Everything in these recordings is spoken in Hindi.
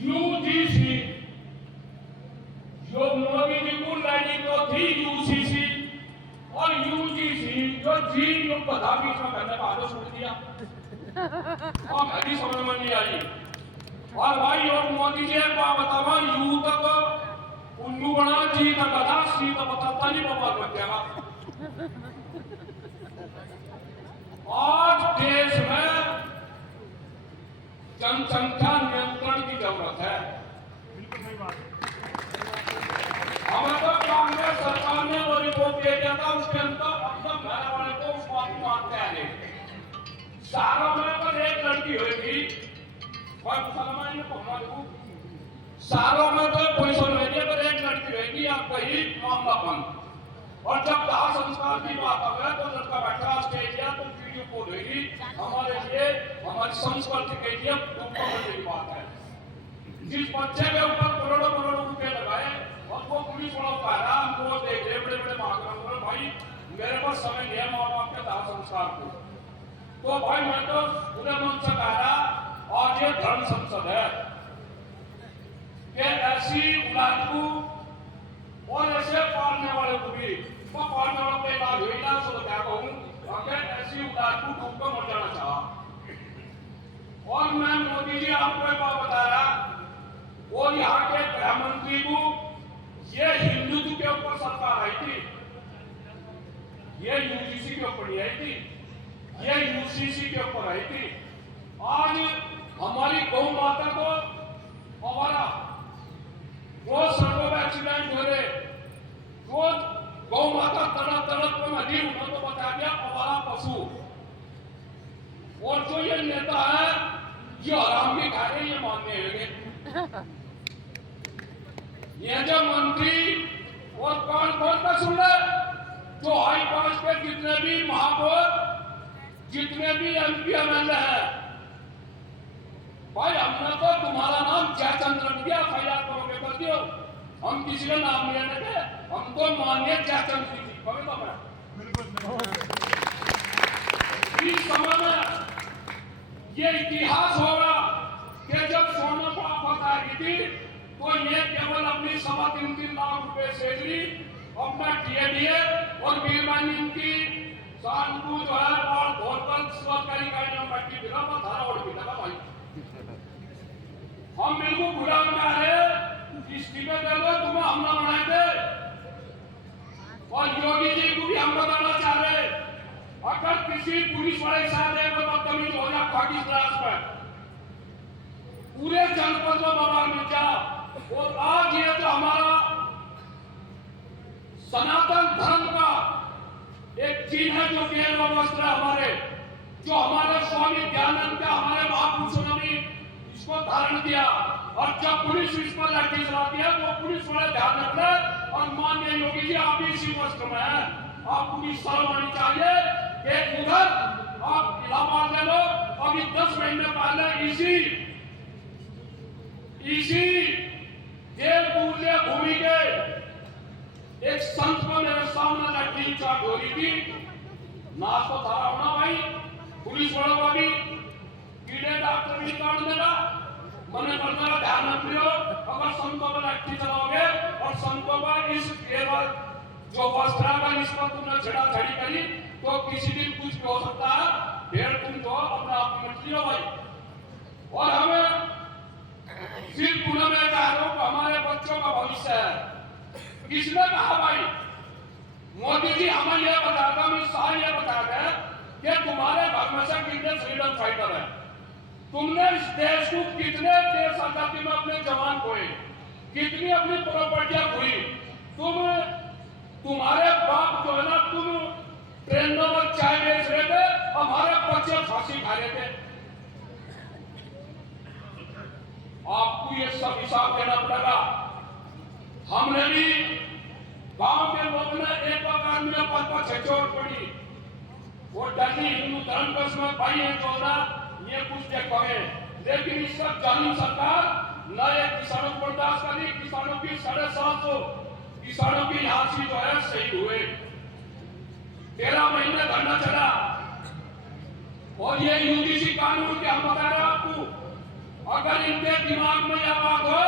यूजीसी जो मोदी जी को लानी तो थी यूसीसी और यूजीसी जो जी जो बता बीच में करने का आदेश छोड़ दिया और मेरी समझ में नहीं आई। और भाई और मोदी जी एक बात बतावा यू तक उन्नू बना जी तक बता सी तक बताता नहीं बाबा बच्चा। आज देश में जनसंख्या नियंत्रण की जरूरत है। बिल्कुल सही बात है। हमें तो कांग्रेस सरकार ने वो रिपोर्ट दे दिया था उसके अंदर एकदम मेरे वाले को उस बात को मानते हैं सारों में पर एक लड़की होगी और मुसलमान ने पहुंचा दू सारों में तो कोई सुनवाई पर एक लड़की रहेगी आपका ही मामला बंद। और जब दाह संस्कार की बात आवे तो लड़का बैठा स्टेज या तो वीडियो को देगी हमारे लिए हमारी संस्कृति के लिए की बात है। जिस बच्चे के ऊपर करोड़ों करोड़ों रुपए लगाए और वो पुलिस वाला पारा हमको देख रहे बड़े बड़े महाग्रंथ भाई मेरे पास समय नहीं है माँ बाप के दाह संस्कार को। तो भाई मैं तो पूरे मन से कह रहा आज ये धर्म संसद है कि ऐसी औलाद को और ऐसे पालने वाले को भी पालने वालों का इलाज हुई ना सो क्या कहूँ अगर ऐसी औलाद को डूब कर मर जाना चाहा। और मैं मोदी जी आपको एक बात बता रहा और यहाँ के गृह मंत्री को ये हिंदुत्व के ऊपर सरकार आई थी ये यूजीसी के ऊपर नहीं आई थी ये यूसीसी के ऊपर आई थी। आज हमारी गौ माता को हमारा रोज सड़कों में एक्सीडेंट हो रहे रोज गौ माता तड़प तड़प को नदी उन्होंने तो बता दिया हमारा पशु। और जो ये नेता है जो हराम भी खा रहे ये मानने लगे ये जो मंत्री और कौन कौन का सुन ले जो हाई पास पे जितने भी महापौर जितने भी एमपी एमएलए हैं भाई हमने तो तुम्हारा नाम जयचंद्र दिया फैयाद करोगे कर दियो हम किसी का नाम नहीं लेने थे हम तो मानिए जयचंद्र जी कभी तो मैं इस समय में ये इतिहास होगा कि जब सोना पर आ रही थी तो ये केवल अपनी 3.25 लाख रुपए सैलरी अपना टीएडीए और बीरबानी की शान को जो है और भोरकल सरकारी गाड़ियों में बैठी बिना धारा और भी लगा भाई हम बिल्कुल बुरा में आ रहे इस्तीफे दे दो तुम्हें हमला बनाए थे और योगी जी को भी हम बताना चाह रहे अगर किसी पुलिस वाले के साथ एक बदतमीज हो जाए खाकी क्लास में पूरे जनपद में बवाल मिल जाए। और आज ये जो हमारा सनातन धर्म का एक चीज है जो केवल वस्त्र हमारे जो हमारे स्वामी दयानंद का हमारे महापुरुषों ने भी इसको धारण किया और जब पुलिस इस पर लाठी चलाती है तो पुलिस वाले ध्यान रख ले और माननीय योगी जी आप भी इसी वस्त्र में हैं आपको भी शर्म आनी चाहिए कि उधर आप इलाहाबाद ले लो अभी 10 महीने पहले इसी देव तुल्य भूमि के एक संत को मेरे सामने लाठी चार्ज हो रही थी नाच तो था होना भाई पुलिस वालों का भी कीड़े डॉक्टर भी काट देगा मैंने करना ध्यान रख लियो अगर संतों पर लाठी चलाओगे और संतों पर इस केवल जो वस्त्रा का इस पर तुमने छेड़ाछेड़ी करी तो किसी दिन कुछ भी हो सकता है फिर तुम तो अपना आप मत लियो भाई। और हमें सिर्फ पुनः में कह रहा हूं हमारे बच्चों का भविष्य है किसने कहा भाई मोदी जी हमें यह बताता मैं सारे यह बताते हैं कि तुम्हारे घर में से कितने फ्रीडम फाइटर है तुमने इस देश को कितने देश आजादी में अपने जवान खोए कितनी अपनी प्रॉपर्टियां खोई तुम्हारे बाप जो है ना तुम ट्रेनों में चाय बेच रहे थे हमारे बच्चे फांसी खा रहे थे आपको ये सब हिसाब देना पड़ेगा। हमने भी गांव के लोग ने एक आदमी ने 5-6 चोट पड़ी वो दिल्ली हिंदू धर्म का उसमें भाई है चौदह ये कुछ देखोगे लेकिन इस सब जानी सरकार न एक किसानों को बर्दाश्त करी किसानों की 750 किसानों की हाथी जो है शहीद हुए 13 महीने धरना चला और ये यूजीसी कानून के हम बता रहे हैं आपको अगर इनके दिमाग में यह बात हो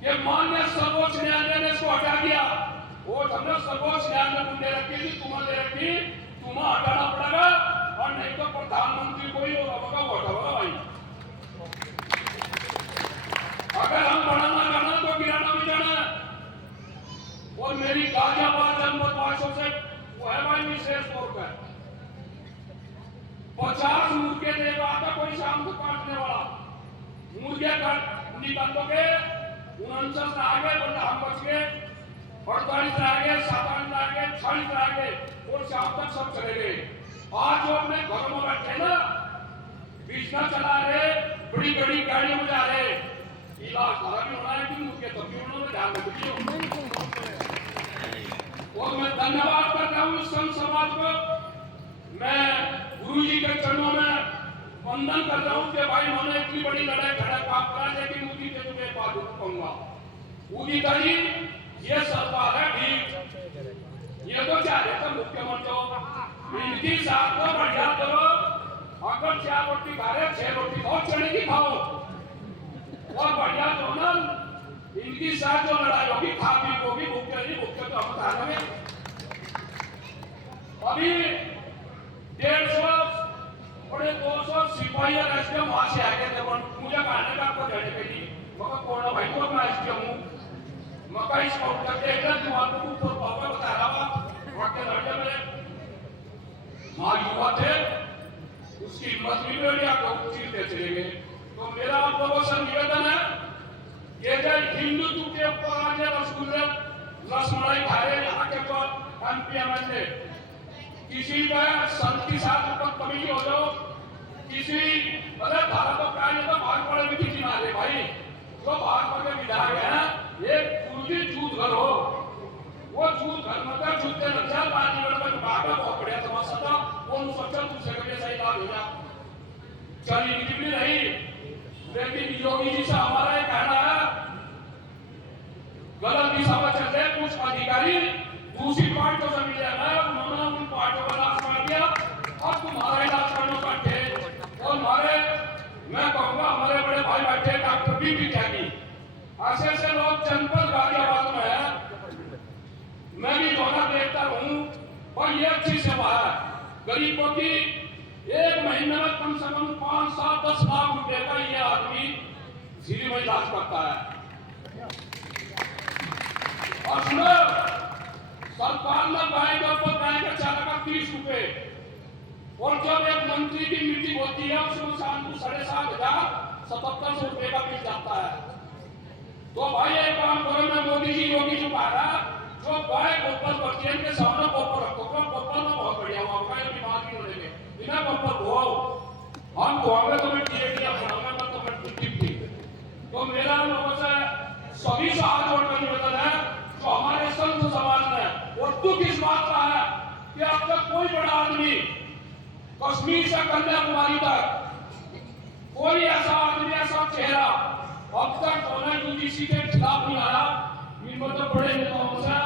कि मान्य सर्वोच्च न्यायालय ने इसको हटा दिया, वो हमने सर्वोच्च न्यायालय को दे रखी थी, तुम्हें दे रखी, तुम्हें हटाना पड़ेगा, और नहीं तो प्रधानमंत्री को ही होगा वो हटाओगा भाई। अगर हम बढ़ाना करना तो गिराना भी जाना है। और मेरी गाजियाबाद जनपद वासियों से वो है भाई विशेष तौर पर 50 मुर्गे देगा था कोई शाम को काटने वाला, मुर्गे निकलोगे 49 आगे बोलते हम बच गए, 48 आगे, 57 आगे, 40 आगे, और शाम तक सब चले गए। आज जो अपने घरों में बैठे ना, बिजनेस चला रहे, बड़ी बड़ी गाड़ियों में जा रहे, इलाज खराब भी होना है कि मुर्गे तब भी उन्होंने ध्यान रखिए। और मैं धन्यवाद करता हूँ संत समाज को, मैं गुरुजी के चरणों में वंदन कर रहा हूँ कि भाई मैंने इतनी बड़ी लड़ाई खड़ा काम करा, लेकिन उदी के तुम्हें बात कहूंगा, उदी जी ये सरकार है ठीक, ये तो चाह रहे थे मुख्यमंत्री इनकी साथ को बढ़िया करो, अगर 4 रोटी खा रहे 6 रोटी खाओ, चने की खाओ, और बढ़िया तो ना इनकी साथ जो लड़ाई होगी खा पी होगी, भूखे नहीं भूखे तो हम बता रहे हैं। अभी 150 और 200 सिपाही एसडीएम वहां से आगे थे, मुझे कहने का आपको जाने के लिए मगर कोरोना भाई को मैं एसडीएम हूँ, मगर इस काउंटर के एक दिन आपको ऊपर पापा बता रहा हूँ, वहाँ लड़के मेरे माँ युवा थे, उसकी हिम्मत भी मेरी आपको चीरते चले गए। तो मेरा आप लोगों से निवेदन है कि जब हिंदुत्व के ऊपर आज रसगुल्ले रसमलाई खा रहे यहाँ के तो एमपी एमएलए, किसी में संत के साथ बदतमीजी हो जाओ, किसी अरे भारत का ये तो भाग पड़े भी किसी मारे भाई, जो भाजपा के विधायक है एक पूरी जूत घर हो, वो जूत घर मतलब जूते नक्शा पानी में भागा बहुत बढ़िया समस्या था, वो सोचा दूसरे के सही लाभ हो जा चली निकली नहीं। लेकिन योगी जी से हमारा एक कहना है, गलत दिशा में चल रहे कुछ अधिकारी दूसरी पार्टियों से मिले हैं, उन्होंने उन पार्टियों का इलाज कर दिया, अब तुम्हारा इलाज करने बैठे, और हमारे मैं कहूँगा हमारे बड़े भाई बैठे डॉक्टर बीपी त्यागी, ऐसे लोग जनपद गाजियाबाद में है, मैं भी दोनों देखता हूँ, और ये अच्छी सेवा है गरीबों की। एक महीने में कम से कम 5, 7, 10 लाख रुपए का ये आदमी फ्री में इलाज करता है। और सुनो, सरकार ने गाय के ऊपर गाय का चारा का 30 रुपए, और जब एक मंत्री की मीटिंग होती है उसमें शाम को 7,500 7700 रुपए का बिल जाता है। तो भाई एक काम करो, मैं मोदी जी योगी जी कह रहा, जो गाय गोबर करती है इनके सामने गोबर रखो, गोबर में बहुत बढ़िया हुआ, गाय बीमार नहीं होने बिना गोबर धोओ, हम धोएंगे तो मैं टीएटी बनाऊंगा तो मैं ठीक। तो मेरा लोगों से सभी से हाथ जोड़कर निवेदन है, जो हमारे संत समाज में और दुख इस बात का है कि अब तक कोई बड़ा आदमी कश्मीर से कन्याकुमारी तक कोई ऐसा आदमी ऐसा चेहरा अब तक यूजीसी के खिलाफ नहीं आया। इन मतलब बड़े नेताओं से